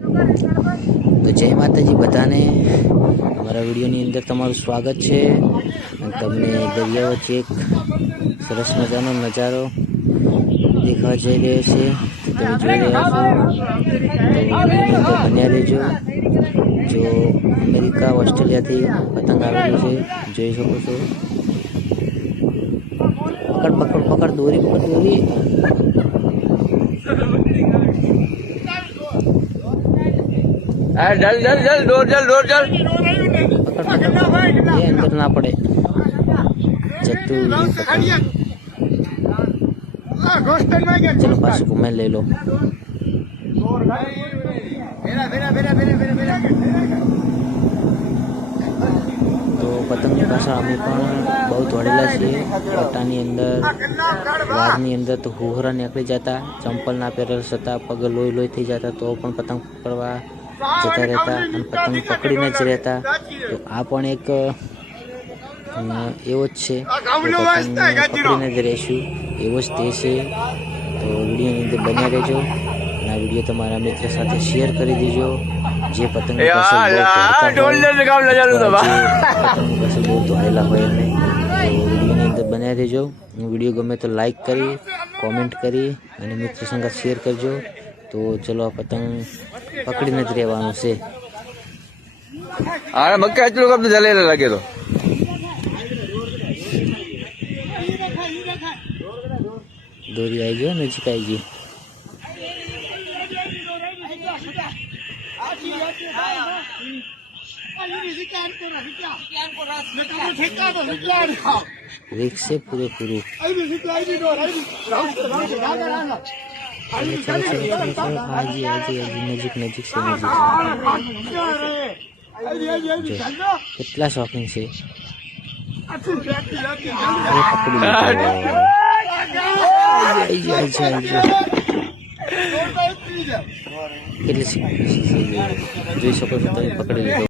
તો જય માતાજી બધાને, અમારા વિડીયોની અંદર તમારું સ્વાગત છે. અને તમને દરિયા વચ્ચે એક સરસ મજાનો નજારો દેખાવા જઈ રહ્યો છે. તમે જોઈ રહ્યા છો તો વિડીયોની અંદર બન્યા રહેજો. જો અમેરિકા ઓસ્ટ્રેલિયાથી પતંગ આવેલું છે, જોઈ શકો છો. પકડ પકડ પકડ, દોરી પકડ, દોરી. जल जल जल डोर जल डोर जल પકડ પકડ, એ અંદર ના પડે. જતું રહ્યું પતંગ. ચલો પાછું ઘુમાઈ લઈ લો. તો પતંગની પાછળ અમે પણ બહુ દોડેલા છીએ. પટ્ટાની અંદર, વારની અંદર તો હુહરા નીકળી જતા, ચંપલ ના પહેરેલ છતાં પગ લોહી લોહી થઈ જતા, તો પણ પતંગ પકડવા જતા રહેતા અને પતંગ પકડીને જ રહેતા. તો આ પણ એક એવો જ છે કે પતંગ પકડીને જ રહેશું, એવો જ તે છે. તો વિડીયોની અંદર બન્યા રહેજો અને આ વિડીયો તમારા મિત્ર સાથે શેર કરી દેજો. જે પતંગ બહુ દોડેલા હોય એમને, તો વિડીયોની અંદર બન્યા રહેજો. વિડીયો ગમે તો લાઈક કરી, કોમેન્ટ કરી અને મિત્ર સંગાત શેર કરજો. તો ચલો આ પતંગ પકડીને જ રહેવાનું છે. अरे मक्का इतने लोग अपने जले लगे तो દોરી આવી ગયો, નજીક આવી ગઈ. રિક્સ છે પૂરેપૂરું. હાજી હાજી હાજી, નજીક નજીક છે, નજીક. કેટલા શોખીન છે. પકડી લીધો. કેટલી જોઈ શકો છો તમે, પકડી લીધો.